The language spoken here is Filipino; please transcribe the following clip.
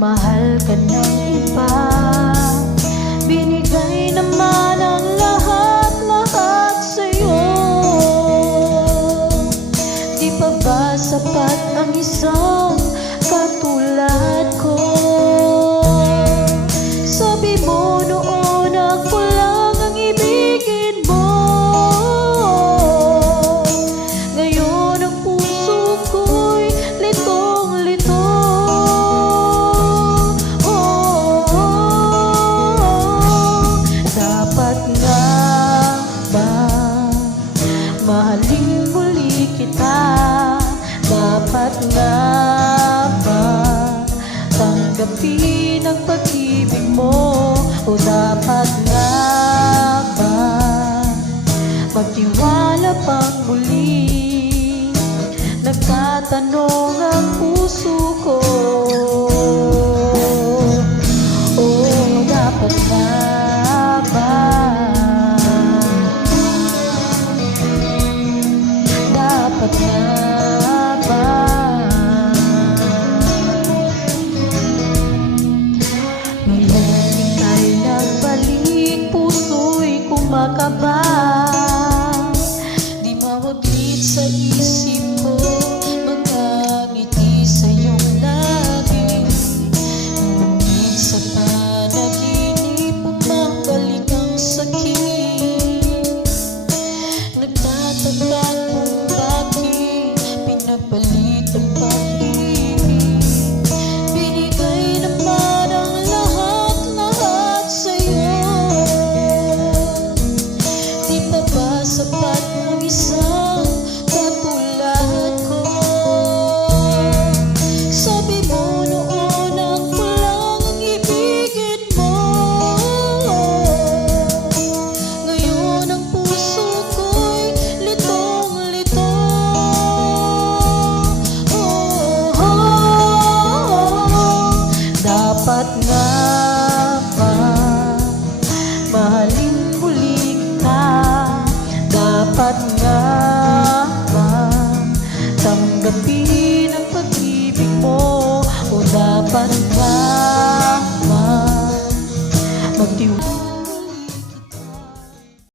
mahal ka ng iba. Binigay naman ang lahat-lahat sa'yo. Di pa ba sapat ang isang katulad ko? Sabi mo noon ako lang ang ibigin mo. Ngayon ang puso ko'y litong-lito. Dapat nga ba mahalin muli kita? Dapat nga ba tanggapin ang pag-ibig mo? O dapat nga ba magtiwala pang muli? Nagtatanong ang puso ko. O dapat nga ba? Dapat nga ba? Ngayon ika'y nagbalik, puso'y kumakaba. Di mawaglit sa isip ko, magkangiti sa iyong labi. Ngunit sa panaginip, bumabalik ang sakit. Nagtataka kung bakit pinapalit ang pag-ibig. Binigay naman ang lahat-lahat sa'yo. Di pa ba sapat ang isang katulad ko? Sabi mo noon ako lang ang ibigin mo. Ngayon ang puso ko'y litong-lito. Dapat nga ba mahalin muli kita? Dapat nga ba tanggapin ang pag-ibig mo? O dapat nga